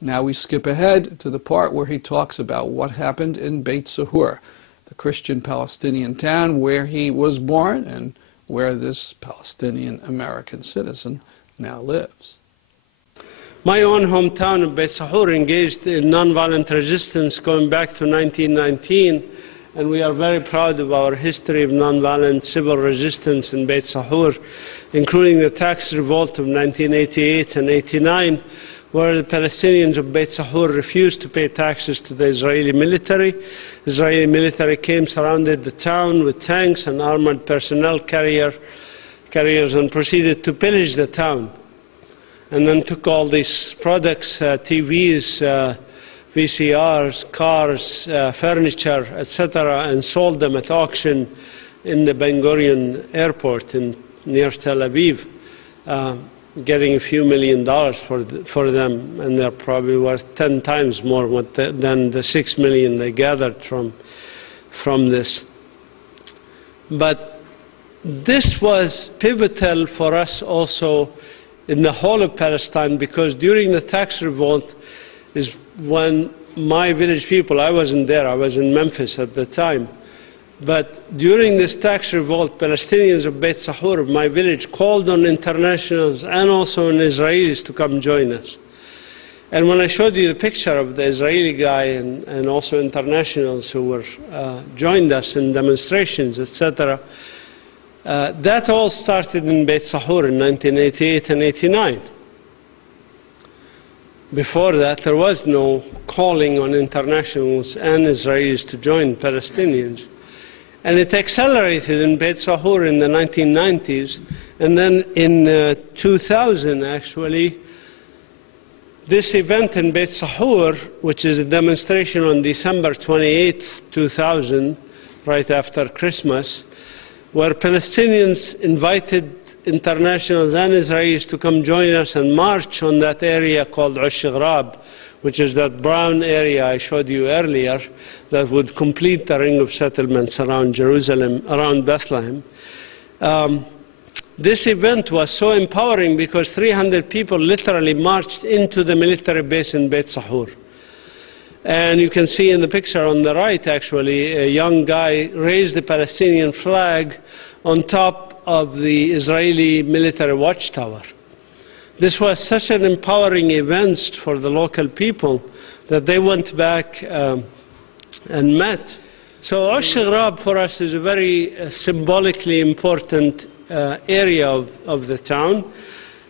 Now we skip ahead to the part where he talks about what happened in Beit Sahur, the Christian Palestinian town where he was born and where this Palestinian American citizen now lives. My own hometown of Beit Sahur engaged in nonviolent resistance going back to 1919, and we are very proud of our history of nonviolent civil resistance in Beit Sahur, including the tax revolt of 1988 and 89, where the Palestinians of Beit Sahur refused to pay taxes to the Israeli military. The Israeli military came, surrounded the town with tanks and armored personnel carriers, and proceeded to pillage the town. And then took all these products, TVs, VCRs, cars, furniture, etc., and sold them at auction in the Ben Gurion airport near Tel Aviv, getting a few $1 million for them, and they're probably worth 10 times more than the $6 million they gathered from this. But this was pivotal for us also in the whole of Palestine, because during the tax revolt is when my village people, I wasn't there, I was in Memphis at the time, but during this tax revolt, Palestinians of Beit Sahur, of my village, called on internationals and also on Israelis to come join us. And when I showed you the picture of the Israeli guy and also internationals who were joined us in demonstrations, etc., that all started in Beit Sahur in 1988 and 89. Before that, there was no calling on internationals and Israelis to join Palestinians. And it accelerated in Beit Sahur in the 1990s. And then in 2000, actually, this event in Beit Sahur, which is a demonstration on December 28, 2000, right after Christmas, where Palestinians invited internationals and Israelis to come join us and march on that area called Ush-Ghrab, which is that brown area I showed you earlier that would complete the ring of settlements around Jerusalem, around Bethlehem. This event was so empowering because 300 people literally marched into the military base in Beit Sahur. And you can see in the picture on the right, actually, a young guy raised the Palestinian flag on top of the Israeli military watchtower. This was such an empowering event for the local people that they went back and met. So Ush-Ghrab for us is a very symbolically important area of the town.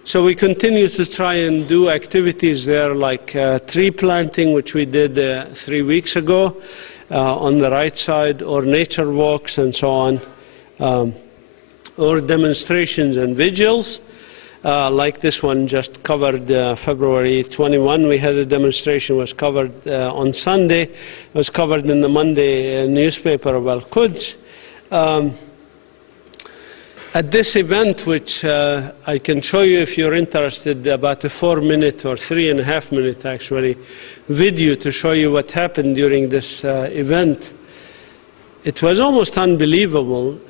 So we continue to try and do activities there like tree planting, which we did 3 weeks ago on the right side, or nature walks and so on, or demonstrations and vigils. Like this one just covered February 21. We had a demonstration, was covered on Sunday. It was covered in the Monday newspaper of Al-Quds. At this event, which I can show you if you're interested, about a 4-minute or 3.5-minute actually video to show you what happened during this event. It was almost unbelievable.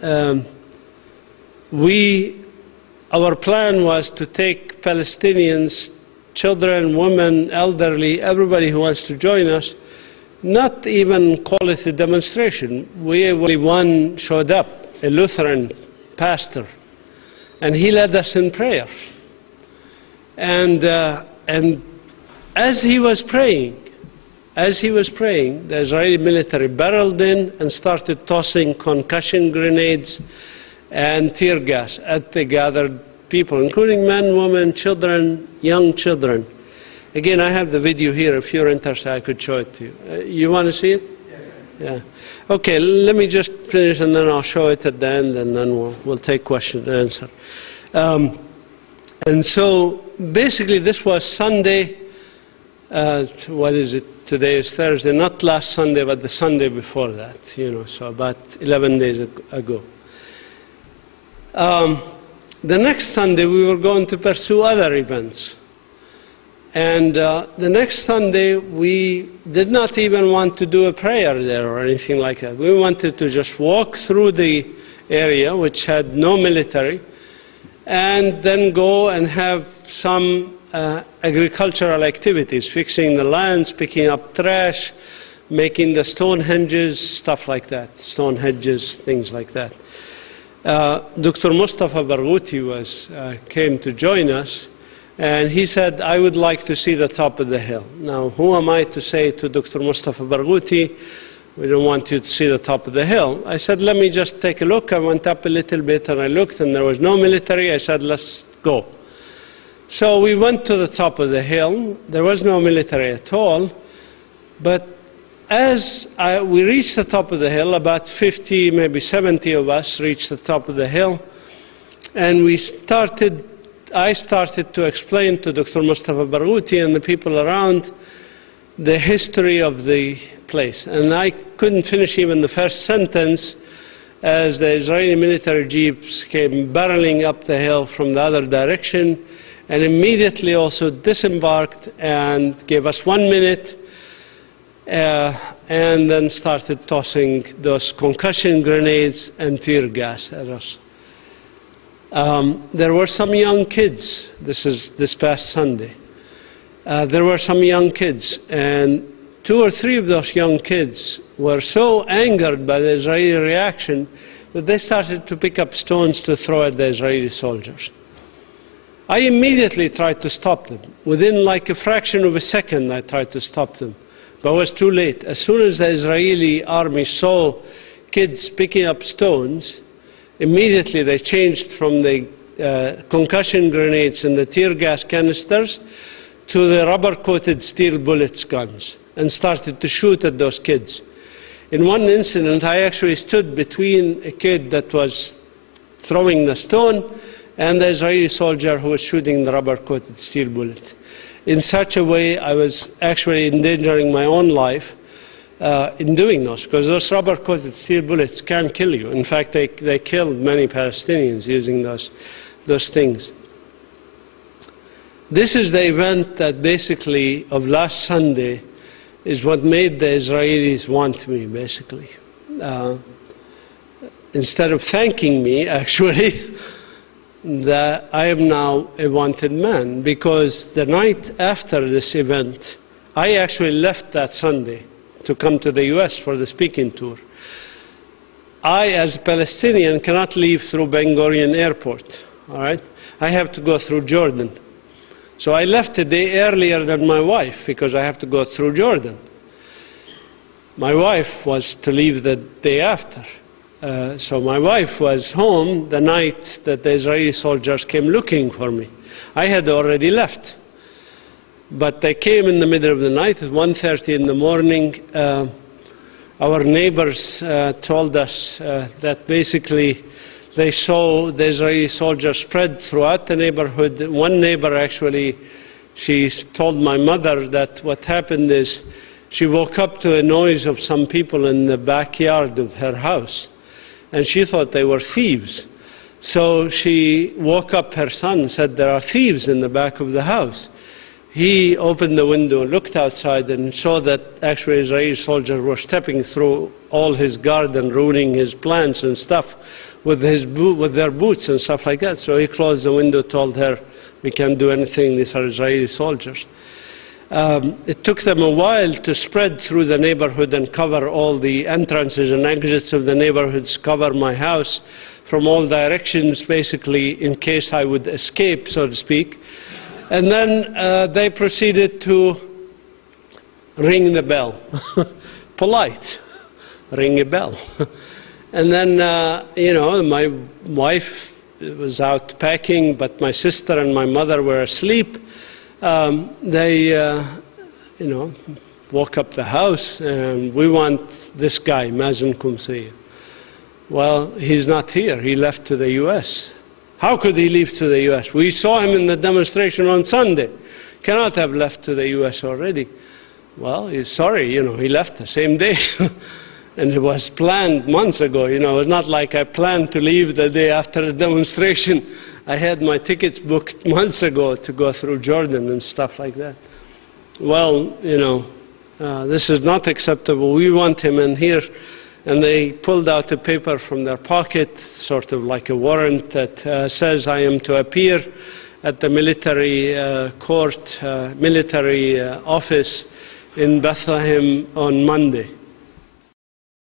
Our plan was to take Palestinians, children, women, elderly, everybody who wants to join us, not even call it a demonstration. Only one showed up, a Lutheran pastor, and he led us in prayer. And as he was praying, the Israeli military barreled in and started tossing concussion grenades and tear gas at the gathered people, including men, women, children, young children. Again, I have the video here. If you're interested, I could show it to you. You want to see it? Yes. Yeah. Okay, let me just finish and then I'll show it at the end, and then we'll take question and answer. And so basically this was Sunday. What is it? Today is Thursday. Not last Sunday, but the Sunday before that, so about 11 days ago. The next Sunday we were going to pursue other events. And the next Sunday, we did not even want to do a prayer there or anything like that. We wanted to just walk through the area, which had no military, and then go and have some agricultural activities, fixing the lands, picking up trash, making the stone henges, stuff like that, stone hedges, things like that. Dr. Mustafa Barghouti came to join us, and he said, I would like to see the top of the hill. Now, who am I to say to Dr. Mustafa Barghouti, we don't want you to see the top of the hill? I said, let me just take a look. I went up a little bit and I looked and there was no military. I said, let's go. So we went to the top of the hill. There was no military at all. But as we reached the top of the hill, about 50, maybe 70 of us reached the top of the hill. And I started to explain to Dr. Mustafa Barghouti and the people around the history of the place. And I couldn't finish even the first sentence as the Israeli military jeeps came barreling up the hill from the other direction and immediately also disembarked and gave us 1 minute and then started tossing those concussion grenades and tear gas at us. There were some young kids, this past Sunday. There were some young kids, and 2 or 3 of those young kids were so angered by the Israeli reaction that they started to pick up stones to throw at the Israeli soldiers. I immediately tried to stop them. Within like a fraction of a second, I tried to stop them, but it was too late. As soon as the Israeli army saw kids picking up stones, immediately they changed from the concussion grenades and the tear gas canisters to the rubber-coated steel bullets guns and started to shoot at those kids. In one incident, I actually stood between a kid that was throwing the stone and the Israeli soldier who was shooting the rubber-coated steel bullet. In such a way, I was actually endangering my own life in doing those, because those rubber-coated steel bullets can kill you. In fact, they killed many Palestinians using those things. This is the event that basically, of last Sunday, is what made the Israelis want me, basically. Instead of thanking me, actually, that I am now a wanted man, because the night after this event, I actually left that Sunday to come to the US for the speaking tour. I, as a Palestinian, cannot leave through Ben Gurion Airport, all right? I have to go through Jordan. So I left a day earlier than my wife because I have to go through Jordan. My wife was to leave the day after. So my wife was home the night that the Israeli soldiers came looking for me. I had already left. But they came in the middle of the night at 1:30 in the morning. Our neighbors told us that basically they saw the Israeli soldiers spread throughout the neighborhood. One neighbor actually, she told my mother that what happened is she woke up to a noise of some people in the backyard of her house, and she thought they were thieves. So she woke up her son and said, there are thieves in the back of the house. He opened the window, looked outside, and saw that actually Israeli soldiers were stepping through all his garden, ruining his plants and stuff with their boots and stuff like that. So he closed the window, told her, we can't do anything, these are Israeli soldiers. It took them a while to spread through the neighborhood and cover all the entrances and exits of the neighborhoods, cover my house from all directions, basically, in case I would escape, so to speak. And then they proceeded to ring the bell. Polite, ring a bell. And then, my wife was out packing, but my sister and my mother were asleep. They woke up the house, and we want this guy, Mazen Qumsiyeh. Well, he's not here. He left to the US. How could he leave to the US? We saw him in the demonstration on Sunday. Cannot have left to the US already. Well, sorry, he left the same day. And it was planned months ago. It was not like I planned to leave the day after the demonstration. I had my tickets booked months ago to go through Jordan and stuff like that. Well, this is not acceptable. We want him in here. And they pulled out a paper from their pocket, sort of like a warrant that says I am to appear at the military court, military office in Bethlehem on Monday.